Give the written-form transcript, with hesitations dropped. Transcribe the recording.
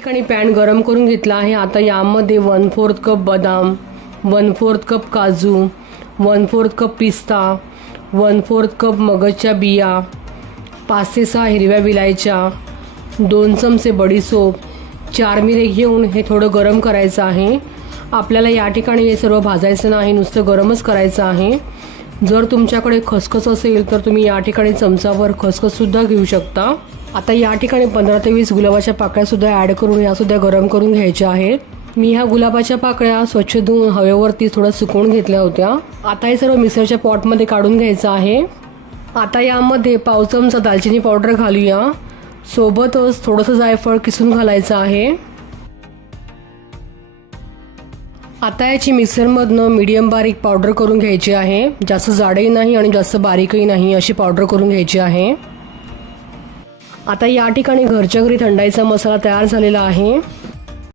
ठिकाणी पॅन गरम करून घेतला आहे। आता यामध्ये 1/4 कप बदाम, 1/4 कप काजू, 1/4 कप पिस्ता, 1/4 कप मगजच्या बिया, 5 ते 6 हिरव्या विलायच्या, 2 चमचे बडीसोप, 4 मिरे घेऊन हे थोडं गरम करायचं आहे। आपल्याला या ठिकाणी हे सर्व भाजायचं नाही, नुसतं गरमच करायचं आहे। जर तुमच्याकडे खसखस असेल तर तुम्ही या ठिकाणी चमचाभर खसखससुद्धा घेऊ शकता। आता या ठिकाणी 15 ते 20 गुलाबाच्या पाकळ्यासुद्धा ॲड करून यासुद्धा गरम करून घ्यायच्या आहेत। मी ह्या गुलाबाच्या पाकळ्या स्वच्छ धुवून हवेवरती थोडं सुकवून घेतल्या होत्या। आता हे सर्व मिक्सरच्या पॉटमध्ये काढून घ्यायचं आहे। आता यामध्ये पाव चमचा दालचिनी पावडर घालूया, सोबतच थोडंसं जायफळ किसून घालायचं आहे। आता याची मिक्सरमधनं मीडियम बारीक पावडर करून घ्यायची आहे। जास्त जाडही नाही आणि जास्त बारीकही नाही अशी पावडर करून घ्यायची आहे। आता या ठिकाणी घरच्या घरी थंडाईचा मसाला तयार झालेला आहे।